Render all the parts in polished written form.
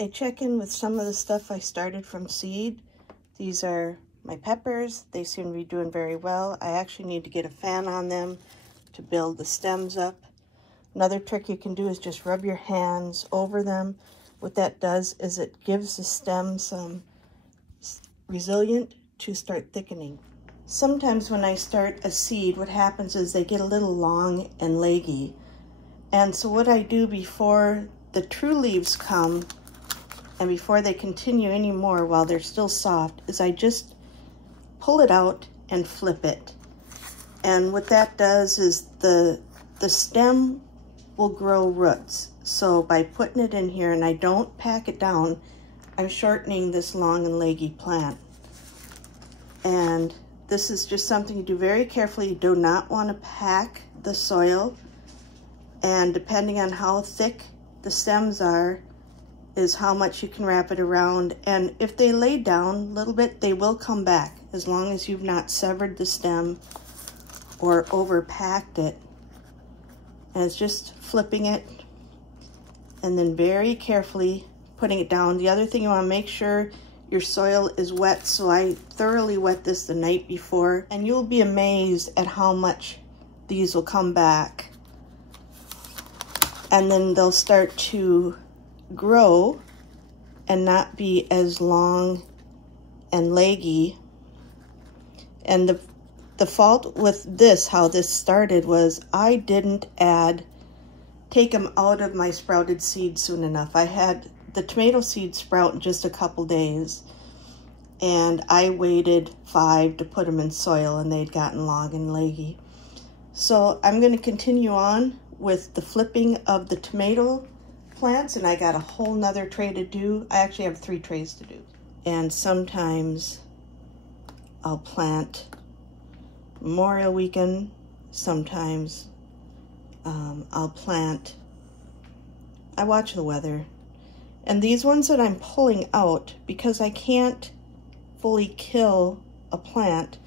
I check in with some of the stuff I started from seed. These are my peppers. They seem to be doing very well. I actually need to get a fan on them to build the stems up. Another trick you can do is just rub your hands over them. What that does is it gives the stem some resilient to start thickening. Sometimes when I start a seed, what happens is they get a little long and leggy. And so what I do before the true leaves come and before they continue anymore while they're still soft is I just pull it out and flip it. And what that does is the stem will grow roots. So by putting it in here, and I don't pack it down, I'm shortening this long and leggy plant. And this is just something you do very carefully. You do not want to pack the soil. And depending on how thick the stems are, is how much you can wrap it around. And if they lay down a little bit, they will come back as long as you've not severed the stem or overpacked it. And it's just flipping it and then very carefully putting it down. The other thing, you want to make sure your soil is wet, so I thoroughly wet this the night before, and you'll be amazed at how much these will come back. And then they'll start to grow and not be as long and leggy. And the fault with this, how this started, was I didn't take them out of my sprouted seed soon enough. I had the tomato seeds sprout in just a couple days, and I waited 5 to put them in soil, and they'd gotten long and leggy. So I'm going to continue on with the flipping of the tomato plants, and I got a whole nother tray to do. I actually have 3 trays to do. And sometimes I'll plant Memorial Weekend, sometimes I'll plant, I watch the weather. And these ones that I'm pulling out, because I can't fully kill a plant,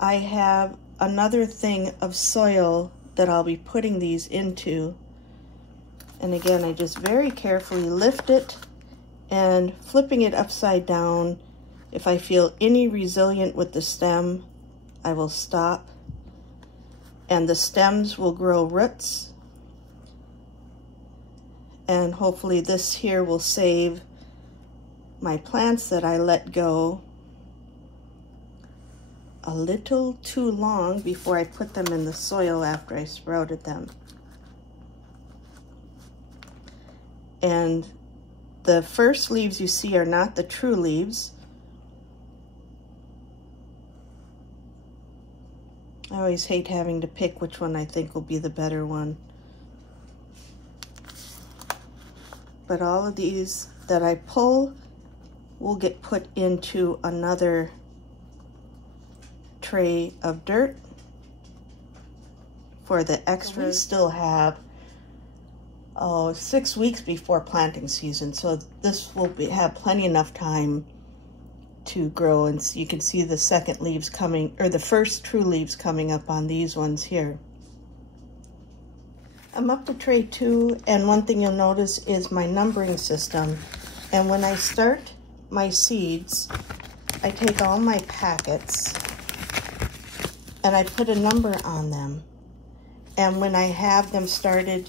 I have another thing of soil that I'll be putting these into. And again, I just very carefully lift it and flipping it upside down. If I feel any resilient with the stem, I will stop. And the stems will grow roots. And hopefully this here will save my plants that I let go a little too long before I put them in the soil after I sprouted them. And the first leaves you see are not the true leaves. I always hate having to pick which one I think will be the better one. But all of these that I pull will get put into another tray of dirt for the extras. We still have 6 weeks before planting season, so this will have plenty enough time to grow, and so you can see the second leaves coming, or the first true leaves coming up on these ones here. I'm up to tray 2, and one thing you'll notice is my numbering system. And when I start my seeds, I take all my packets and I put a number on them. And when I have them started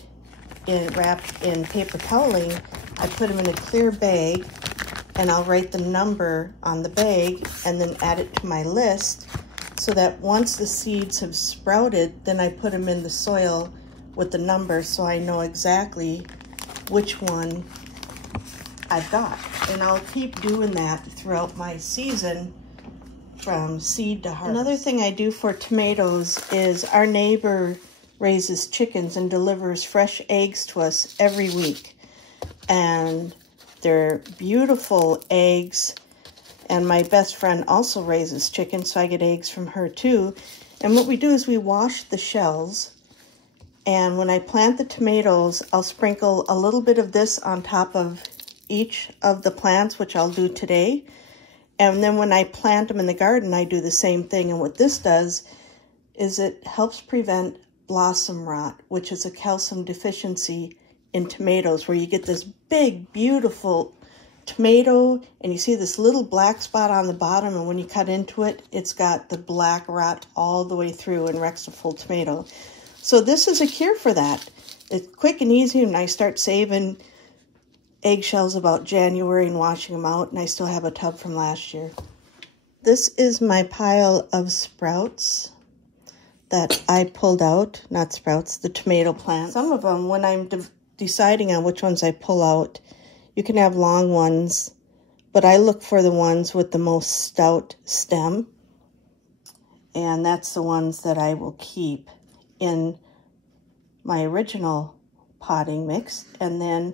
wrapped in paper toweling, I put them in a clear bag, and I'll write the number on the bag and then add it to my list, so that once the seeds have sprouted, then I put them in the soil with the number, so I know exactly which one I've got. And I'll keep doing that throughout my season from seed to harvest. Another thing I do for tomatoes is our neighbor raises chickens and delivers fresh eggs to us every week. And they're beautiful eggs. And my best friend also raises chickens, so I get eggs from her too. And what we do is we wash the shells. And when I plant the tomatoes, I'll sprinkle a little bit of this on top of each of the plants, which I'll do today. And then when I plant them in the garden, I do the same thing. And what this does is it helps prevent blossom rot, which is a calcium deficiency in tomatoes, where you get this big, beautiful tomato and you see this little black spot on the bottom, and when you cut into it, it's got the black rot all the way through and wrecks a full tomato. So this is a cure for that. It's quick and easy, and I start saving eggshells about January and washing them out, and I still have a tub from last year. This is my pile of sprouts that I pulled out, not sprouts, the tomato plants. Some of them, when I'm deciding on which ones I pull out, you can have long ones, but I look for the ones with the most stout stem, and that's the ones that I will keep in my original potting mix. And then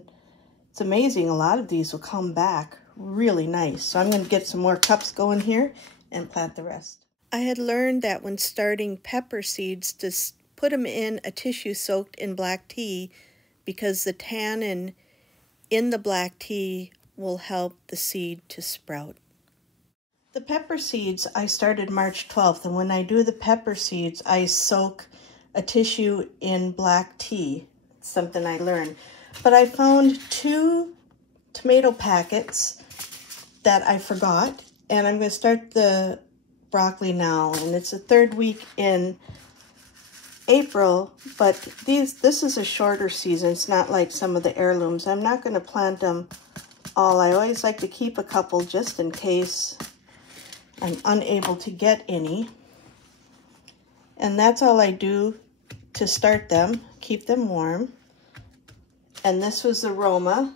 it's amazing, a lot of these will come back really nice. So I'm going to get some more cups going here and plant the rest. I had learned that when starting pepper seeds to put them in a tissue soaked in black tea, because the tannin in the black tea will help the seed to sprout. The pepper seeds, I started March 12th, and when I do the pepper seeds, I soak a tissue in black tea. It's something I learned. But I found 2 tomato packets that I forgot, and I'm going to start the broccoli now, and it's the 3rd week in April, but this is a shorter season. It's not like some of the heirlooms. I'm not going to plant them all. I always like to keep a couple just in case I'm unable to get any. And that's all I do to start them, keep them warm. And this was the Roma.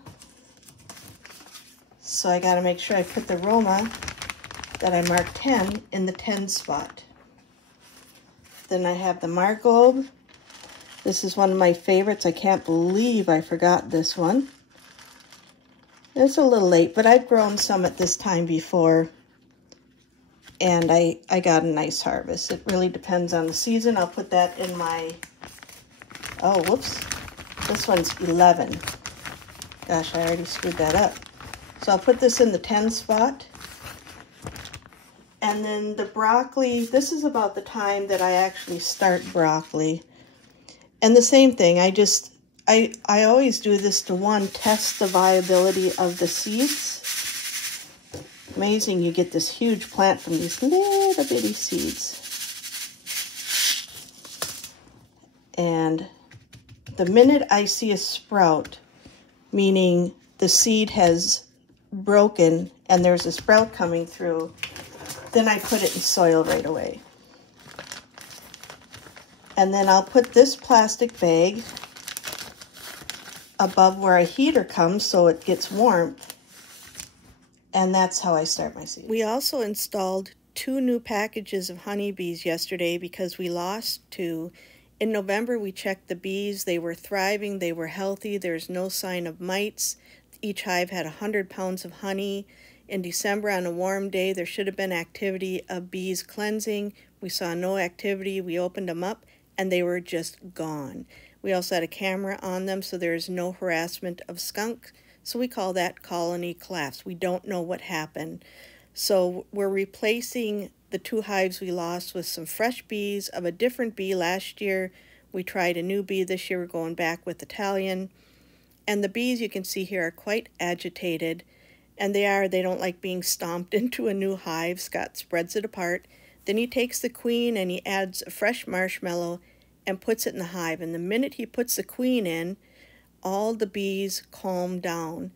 So I got to make sure I put the Roma that I marked 10 in the 10 spot. Then I have the Margold. This is one of my favorites. I can't believe I forgot this one. It's a little late, but I've grown some at this time before, and I got a nice harvest. It really depends on the season. I'll put that in my, oh, whoops. This one's 11. Gosh, I already screwed that up. So I'll put this in the 10 spot. And then the broccoli, this is about the time that I actually start broccoli. And the same thing, I always do this to, one, test the viability of the seeds. Amazing, you get this huge plant from these little bitty seeds. And the minute I see a sprout, meaning the seed has broken and there's a sprout coming through, then I put it in soil right away. And then I'll put this plastic bag above where a heater comes so it gets warmth. And that's how I start my seeds. We also installed 2 new packages of honeybees yesterday because we lost 2. In November, we checked the bees. They were thriving. They were healthy. There's no sign of mites. Each hive had 100 pounds of honey. In December, on a warm day, there should have been activity of bees cleansing. We saw no activity. We opened them up, and they were just gone. We also had a camera on them, so there is no harassment of skunks. So we call that colony collapse. We don't know what happened. So we're replacing the 2 hives we lost with some fresh bees of a different bee. Last year, we tried a new bee. This year, we're going back with Italian. And the bees, you can see here, are quite agitated. And they don't like being stomped into a new hive. Scott spreads it apart. Then he takes the queen and he adds a fresh marshmallow and puts it in the hive. And the minute he puts the queen in, all the bees calm down.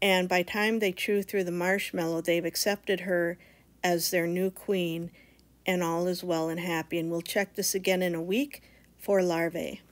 And by the time they chew through the marshmallow, they've accepted her as their new queen, and all is well and happy. And we'll check this again in a week for larvae.